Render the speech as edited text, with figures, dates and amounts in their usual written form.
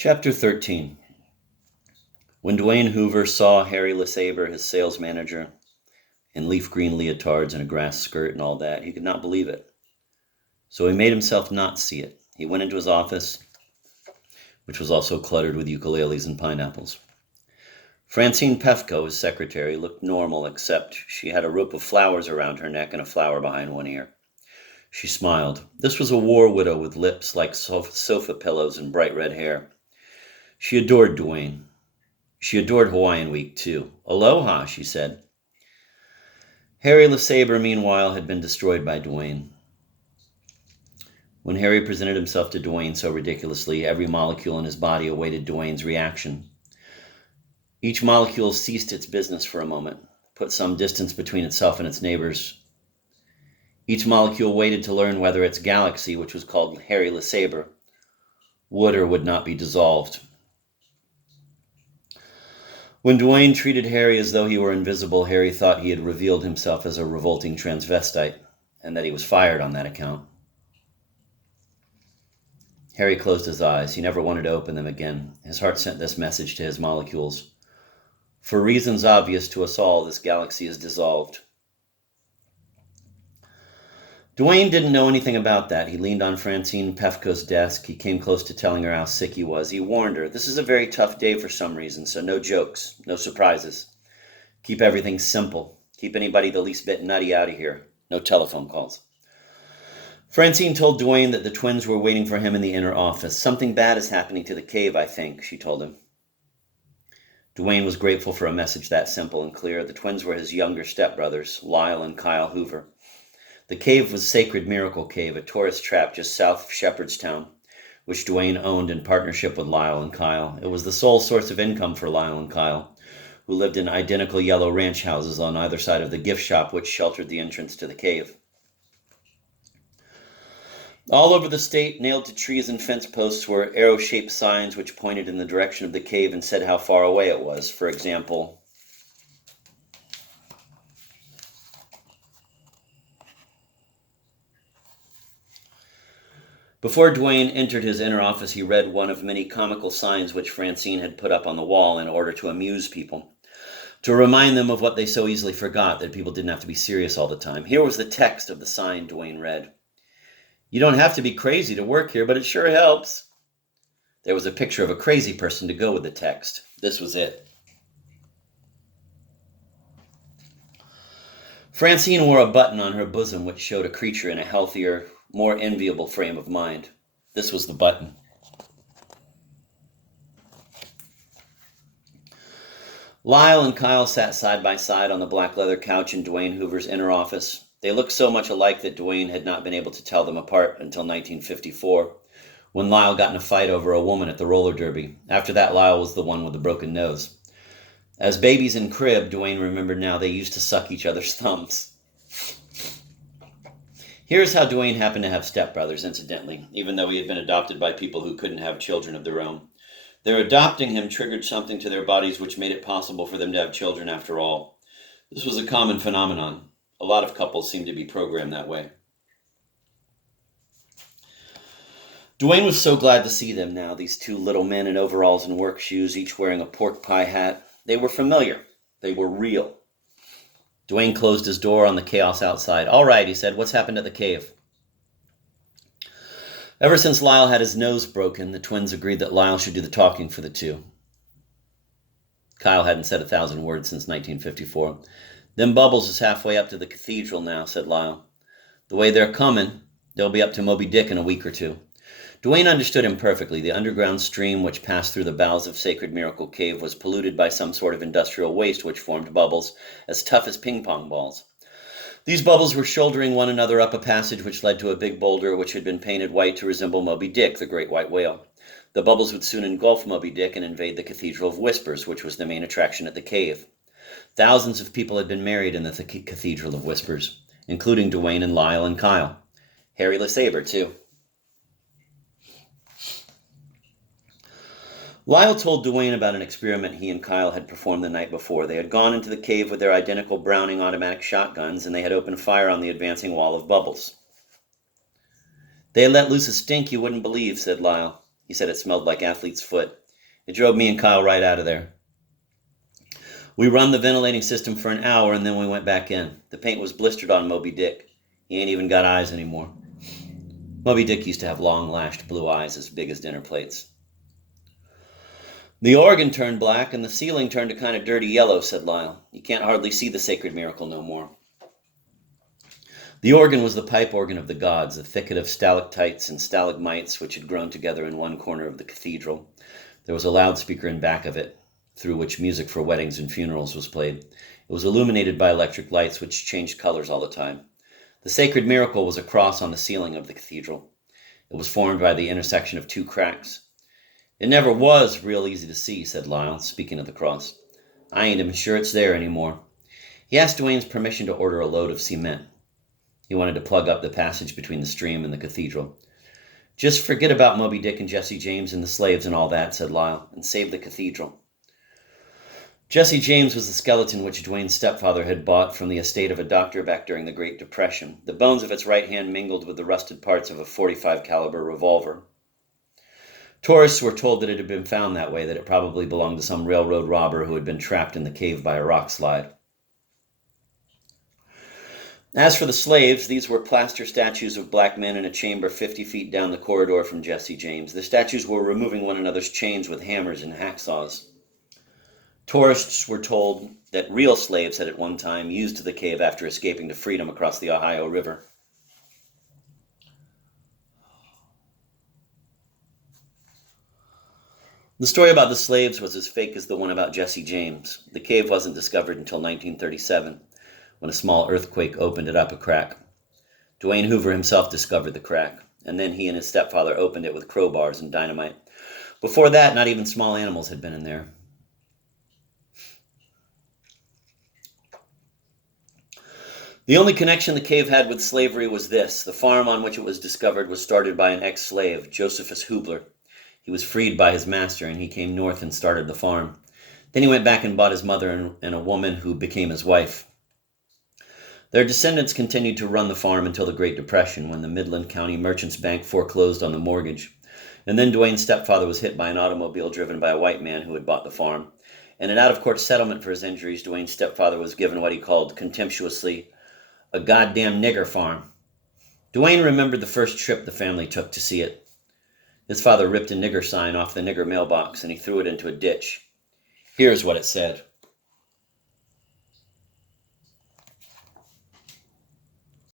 Chapter 13. When Dwayne Hoover saw Harry LeSabre, his sales manager, in leaf green leotards and a grass skirt and all that, he could not believe it. So he made himself not see it. He went into his office, which was also cluttered with ukuleles and pineapples. Francine Pefko, his secretary, looked normal, except she had a rope of flowers around her neck and a flower behind one ear. She smiled. This was a war widow with lips like sofa pillows and bright red hair. She adored Dwayne. She adored Hawaiian Week, too. Aloha, she said. Harry LeSabre, meanwhile, had been destroyed by Dwayne. When Harry presented himself to Dwayne so ridiculously, every molecule in his body awaited Dwayne's reaction. Each molecule ceased its business for a moment, put some distance between itself and its neighbors. Each molecule waited to learn whether its galaxy, which was called Harry LeSabre, would or would not be dissolved. When Dwayne treated Harry as though he were invisible, Harry thought he had revealed himself as a revolting transvestite, and that he was fired on that account. Harry closed his eyes. He never wanted to open them again. His heart sent this message to his molecules. For reasons obvious to us all, this galaxy is dissolved. Dwayne didn't know anything about that. He leaned on Francine Pefko's desk. He came close to telling her how sick he was. He warned her, this is a very tough day for some reason, so no jokes, no surprises. Keep everything simple. Keep anybody the least bit nutty out of here. No telephone calls. Francine told Dwayne that the twins were waiting for him in the inner office. Something bad is happening to the cave, I think, she told him. Dwayne was grateful for a message that simple and clear. The twins were his younger stepbrothers, Lyle and Kyle Hoover. The cave was Sacred Miracle Cave, a tourist trap just south of Shepherdstown, which Dwayne owned in partnership with Lyle and Kyle. It was the sole source of income for Lyle and Kyle, who lived in identical yellow ranch houses on either side of the gift shop which sheltered the entrance to the cave. All over the state, nailed to trees and fence posts, were arrow-shaped signs which pointed in the direction of the cave and said how far away it was. For example, before Dwayne entered his inner office, he read one of many comical signs which Francine had put up on the wall in order to amuse people, to remind them of what they so easily forgot, that people didn't have to be serious all the time. Here was the text of the sign Dwayne read. You don't have to be crazy to work here, but it sure helps. There was a picture of a crazy person to go with the text. This was it. Francine wore a button on her bosom which showed a creature in a healthier, more enviable frame of mind. This was the button. Lyle and Kyle sat side by side on the black leather couch in Dwayne Hoover's inner office. They looked so much alike that Dwayne had not been able to tell them apart until 1954, when Lyle got in a fight over a woman at the roller derby. After that, Lyle was the one with the broken nose. As babies in crib, Dwayne remembered now, they used to suck each other's thumbs. Here's how Dwayne happened to have stepbrothers, incidentally, even though he had been adopted by people who couldn't have children of their own. Their adopting him triggered something to their bodies which made it possible for them to have children after all. This was a common phenomenon. A lot of couples seem to be programmed that way. Dwayne was so glad to see them now, these two little men in overalls and work shoes, each wearing a pork pie hat. They were familiar. They were real. Dwayne closed his door on the chaos outside. All right, he said, what's happened at the cave? Ever since Lyle had his nose broken, the twins agreed that Lyle should do the talking for the two. Kyle hadn't said 1,000 words since 1954. Them bubbles is halfway up to the cathedral now, said Lyle. The way they're coming, they'll be up to Moby Dick in a week or two. Dwayne understood him perfectly. The underground stream which passed through the bowels of Sacred Miracle Cave was polluted by some sort of industrial waste which formed bubbles as tough as ping-pong balls. These bubbles were shouldering one another up a passage which led to a big boulder which had been painted white to resemble Moby Dick, the great white whale. The bubbles would soon engulf Moby Dick and invade the Cathedral of Whispers, which was the main attraction at the cave. Thousands of people had been married in the Cathedral of Whispers, including Dwayne and Lyle and Kyle. Harry LeSabre, too. Lyle told Dwayne about an experiment he and Kyle had performed the night before. They had gone into the cave with their identical Browning automatic shotguns, and they had opened fire on the advancing wall of bubbles. They had let loose a stink you wouldn't believe, said Lyle. He said it smelled like athlete's foot. It drove me and Kyle right out of there. We run the ventilating system for an hour, and then we went back in. The paint was blistered on Moby Dick. He ain't even got eyes anymore. Moby Dick used to have long-lashed blue eyes as big as dinner plates. The organ turned black, and the ceiling turned a kind of dirty yellow, said Lyle. You can't hardly see the sacred miracle no more. The organ was the pipe organ of the gods, a thicket of stalactites and stalagmites which had grown together in one corner of the cathedral. There was a loudspeaker in back of it, through which music for weddings and funerals was played. It was illuminated by electric lights which changed colors all the time. The sacred miracle was a cross on the ceiling of the cathedral. It was formed by the intersection of two cracks. It never was real easy to see, said Lyle, speaking of the cross. I ain't even sure it's there anymore. He asked Duane's permission to order a load of cement. He wanted to plug up the passage between the stream and the cathedral. Just forget about Moby Dick and Jesse James and the slaves and all that, said Lyle, and save the cathedral. Jesse James was the skeleton which Duane's stepfather had bought from the estate of a doctor back during the Great Depression. The bones of its right hand mingled with the rusted parts of a .45 caliber revolver. Tourists were told that it had been found that way, that it probably belonged to some railroad robber who had been trapped in the cave by a rock slide. As for the slaves, these were plaster statues of black men in a chamber 50 feet down the corridor from Jesse James. The statues were removing one another's chains with hammers and hacksaws. Tourists were told that real slaves had at one time used the cave after escaping to freedom across the Ohio River. The story about the slaves was as fake as the one about Jesse James. The cave wasn't discovered until 1937, when a small earthquake opened it up a crack. Duane Hoover himself discovered the crack, and then he and his stepfather opened it with crowbars and dynamite. Before that, not even small animals had been in there. The only connection the cave had with slavery was this. The farm on which it was discovered was started by an ex-slave, Josephus Hubler. He was freed by his master, and he came north and started the farm. Then he went back and bought his mother and a woman who became his wife. Their descendants continued to run the farm until the Great Depression, when the Midland County Merchants Bank foreclosed on the mortgage. And then Duane's stepfather was hit by an automobile driven by a white man who had bought the farm. In an out-of-court settlement for his injuries, Duane's stepfather was given what he called, contemptuously, a goddamn nigger farm. Duane remembered the first trip the family took to see it. His father ripped a nigger sign off the nigger mailbox, and he threw it into a ditch. Here's what it said.